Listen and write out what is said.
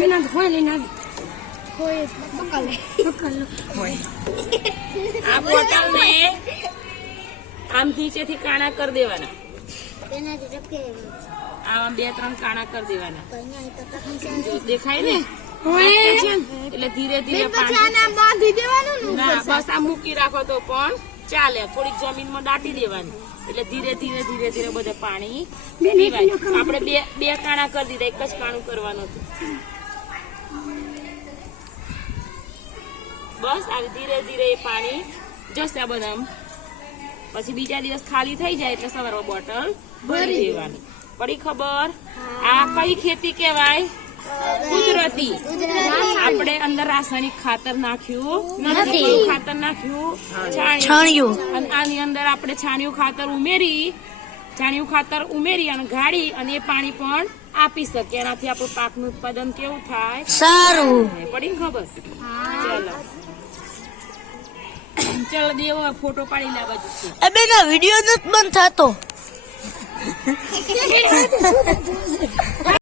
મેના હોય લઈને આવી કોઈ પકડ હોય આ બોટલ ને આમ નીચેથી કાણા કરી દેવાના તેનાથી ટકે આમ 2-3 કાણા કરી દેવાના અહીંયા તો તકલીફ દેખાય ને એટલે ધીરે ધીરે પછી આને આમ બાંધી દેવાનું ને ના બસ આ મૂકી રાખો તો પણ ચાલે થોડીક જમીનમાં દાટી દેવાની એટલે ધીરે ધીરે ધીરે ધીરે બધે પાણી પીવાય આપણે બે કાણા કરી દીધા એક જ કાણું કરવાનું હતું બસ આવી ધીરે ધીરે એ પાણી જશે બધા પછી બીજા દિવસ ખાલી થઈ જાય એટલે સવારમાં બોટલ ભરી દેવાની પડી ખબર આ કઈ ખેતી કહેવાય કુદરતી આપણે અંદર રાસાયણિક ખાતર નાખ્યું નથી ખાતર નાખ્યું છાણિયું અને આની અંદર આપણે છાણિયું ખાતર ઉમેરી અને ગાળી અને એ પાણી પણ આપી શકીએ એનાથી આપણું પાકનું ઉત્પાદન કેવું થાય સારું પડી ને ખબર ચલો દેવો ફોટો પાડી લે બાજુ એ બેના વિડિયો નથી બંધ થતો